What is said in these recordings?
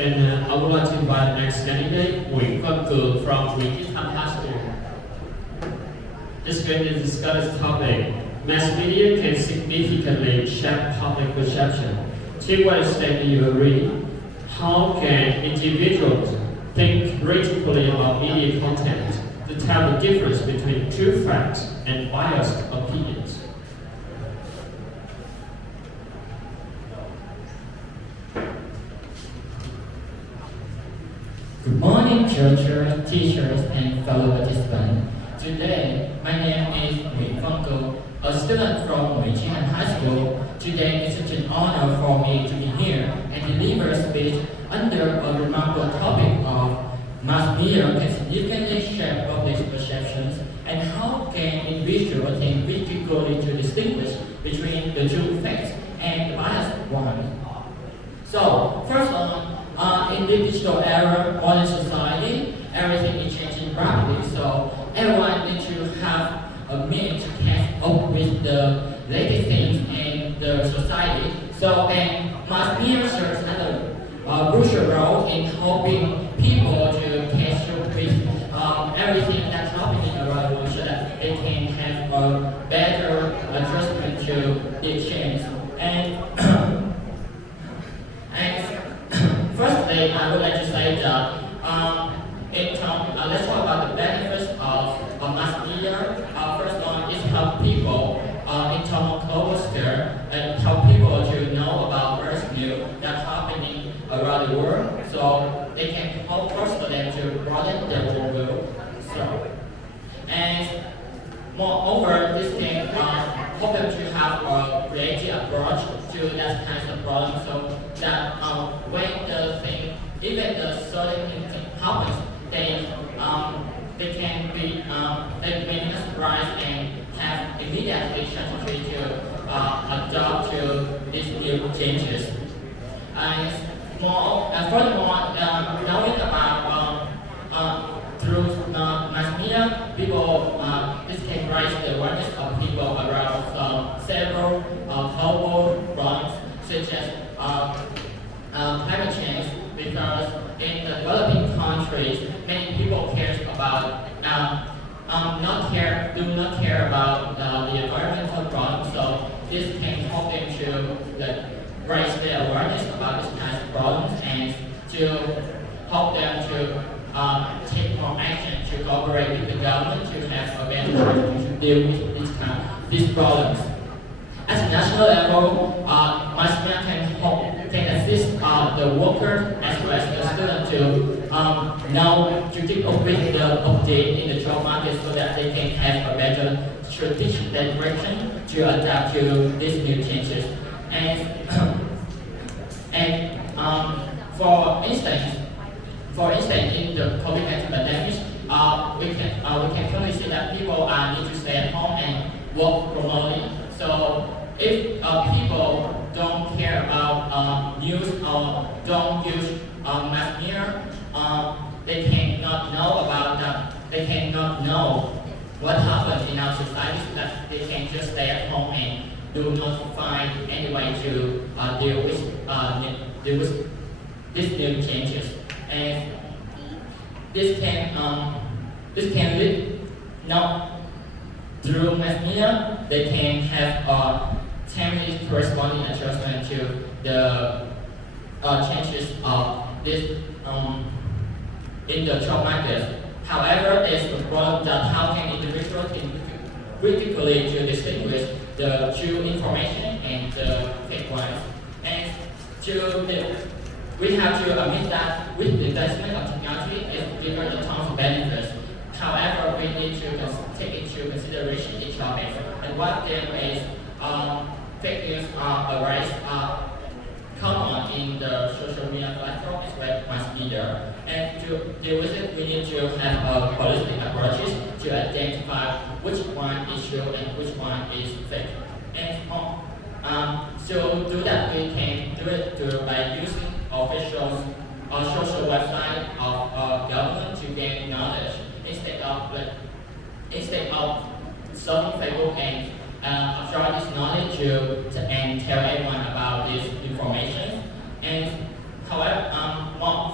And I would like to invite the next candidate, Nguyễn Cường from Thanh High School. This going to discuss this topic. Mass media can significantly shape public perception. To what extent do you agree? How can individuals think critically about media content to tell the difference between true facts and biased opinions? Good morning, children, teachers, and fellow participants. Today, my name is Nguyễn, a student from Thanh High School. Today, it's such an honor for me to be here and deliver a speech under a remarkable topic of mass media can significantly shape public perceptions and how can individuals think critically to distinguish between the true facts and the biased ones. So, first on, in the digital era, modern society, everything is changing rapidly. So everyone needs to have a means to catch up with the latest things in the society. So, and mass media serves a crucial role in helping people to catch up with everything that's happening around the world so that they can have a better adjustment to the change. Firstly, I would like to say that let's talk about the benefits of mass media. First one is help people in terms of global scale and help people to know about what's new that's happening around the world, so they can help first for them to broaden their worldview. And moreover, this can help them to have a creative approach to that kind of problem, so that when the thing, even the certain thing happens, they can be many surprised and have immediately strategy to adapt to these new changes. And furthermore, knowing about through mass media, people this can raise the awareness of people around several global problems such as climate change, because in the developing countries, many people do not care about the environmental problems. So this can help them to raise their awareness about this kind of problems and to help them to take more action to cooperate with the government to have a better strategy to deal with these problems. At the national level, mass media can assist the workers as well as the students to keep up with the update in the job market so that they can have a better strategic direction to adapt to these new changes. For instance, in the COVID-19 pandemic, we can clearly see that people need to stay at home and work remotely. So if people don't care about news or don't use mass media, they cannot know about that. They cannot know what happened in our society, so that they can just stay at home and do not find any way to deal with these new changes. And this can lead through mass media, they can have a timely corresponding adjustment to the changes of this in the job market. However, there's a problem that how can individuals think critically to distinguish the true information and the fake ones. And we have to admit that with the investment of technology, it's given a ton of benefits. However, we need to take into consideration each of it. And one of them is fake news arise common in the social media platform as well as mass media. And to deal with it, we need to have holistic approaches to identify which one is true and which one is fake. And to do that, we can do it by using official social website of government to gain knowledge instead of searching Facebook and apply this knowledge and tell everyone about this information. And however,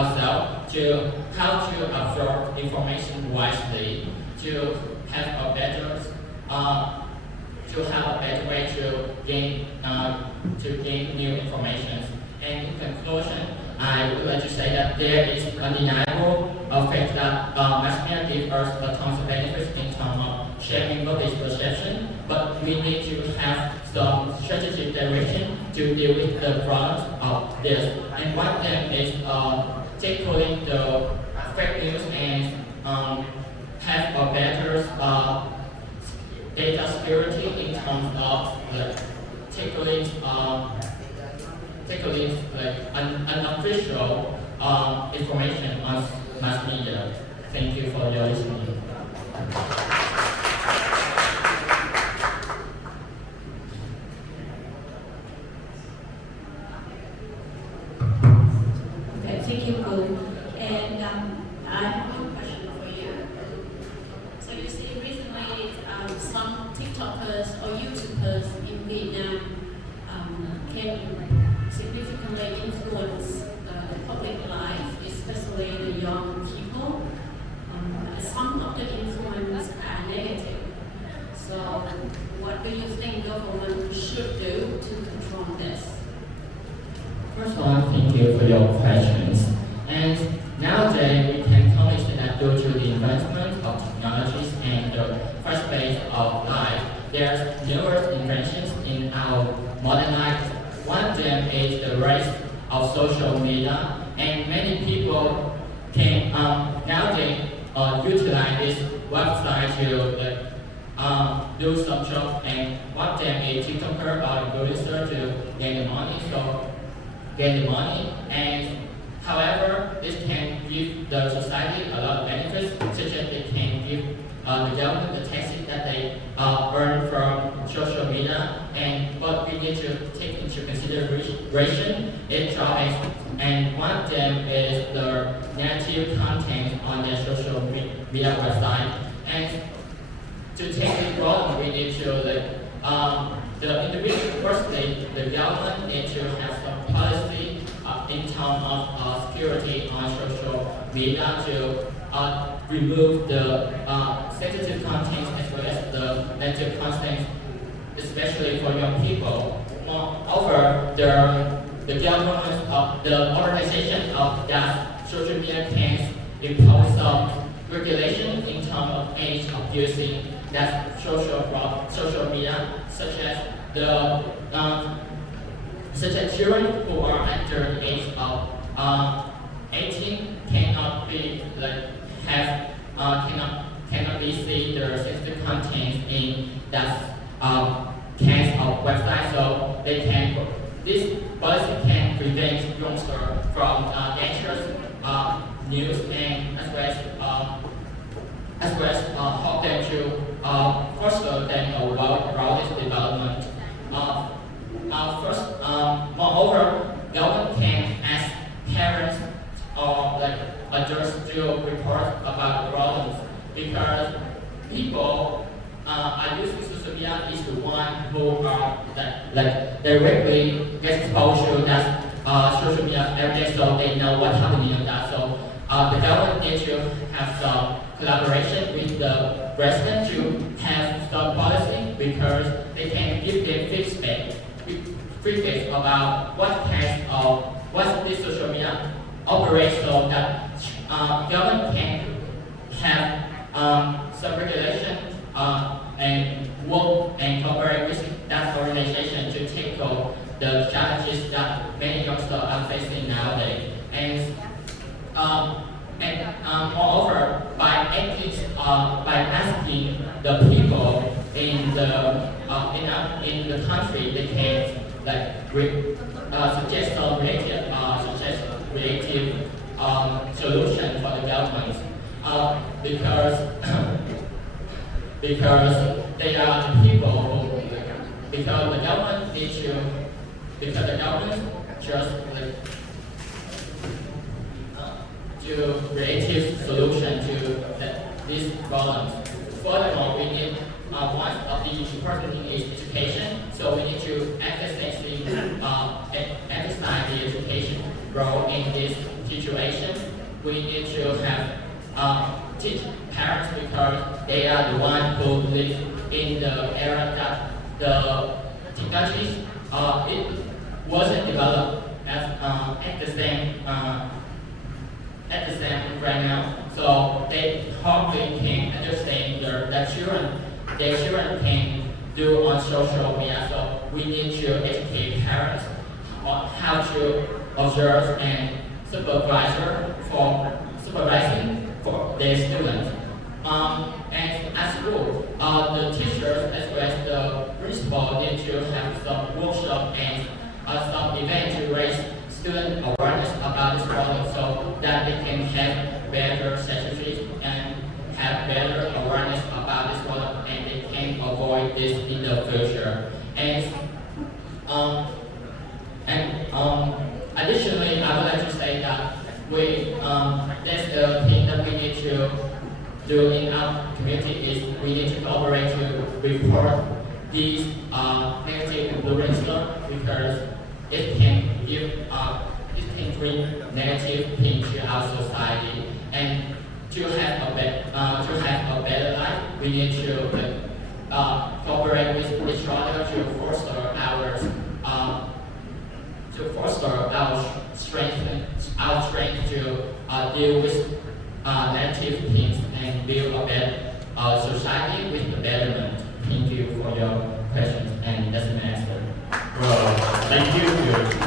ourselves to how to absorb information wisely, to have a better way to gain new information. And in conclusion, I would like to say that there is undeniable fact that mass media gives us a tons of benefits in terms of shaping public perception, but we need to have some strategic direction to deal with the problems of this. And one of them is tackling the fake news and have a better data security in terms of tackling unofficial information on mass media. Thank you for your listening. Okay, thank you, Cường. And I have one question for you. So you see, recently some TikTokers or YouTubers in Vietnam can significantly influence public life, especially the young people. Some of the influence are negative. So what do you think government should do to control this? First of all, thank you for your questions. And nowadays, we can clearly see that due to the advancement of technologies and the first phase of life, there's numerous inventions in our modern life. One of them is the rise of social media, and many people can nowadays utilize this website to do some job, and one of them is TikToker or influencer to gain the money. And however, this can give the society a lot of benefits, such as it can give the government the taxes that they earn from social media, but we need to take into consideration its drawbacks, and one of them is the negative content on their social media website. And to take this problem, we need to the individual, firstly, the government needs to have some policy in terms of security on social media to remove the sensitive content as well as the negative content, especially for young people. Moreover, the government, the organization of that social media can impose some regulation in terms of age of using that social media, such as children who are under the age of 18 cannot be cannot be see the sensitive content in that kinds of website, so this policy can prevent youngsters from dangerous news, and as well as help them to foster them about this development. Moreover, government can ask parents or adults to report about the problems, because people are using social media is the one who are directly get exposed to that social media every day, so they know what's happening on that. So the government needs to have some collaboration with the resident to have some policy, because they can give them feedback about what this social media operates, so that government can have some regulation and work and cooperate with that organization to tackle the challenges that many youngsters are facing nowadays. And moreover, by asking the people in the country, they can suggest some creative solution for the government, because they are the people who, because the government needs just to creative solution to these problems. Furthermore, we need one of the important thing is education. So we need to emphasize the education role in this situation, we need to have teach parents because they are the ones who live in the era that the technologies it wasn't developed as at the same right now. So they probably can understand their children can do on social media. So we need to educate parents on how to observe and supervising for their students. And at school, the teachers as well as the principal need to have some workshop and some event to raise student awareness about this problem so that they can have better strategies and have better awareness about this problem and they can avoid this in the future. Additionally, I would like to say that that's the thing that we need to do in our community is we need to cooperate to report these negative influences because it can bring negative things to our society. And to have a better life, we need to cooperate with each other to foster our strength to deal with negative things and build a better society with the betterment. Thank you for your questions, and that's my answer. Well, thank you.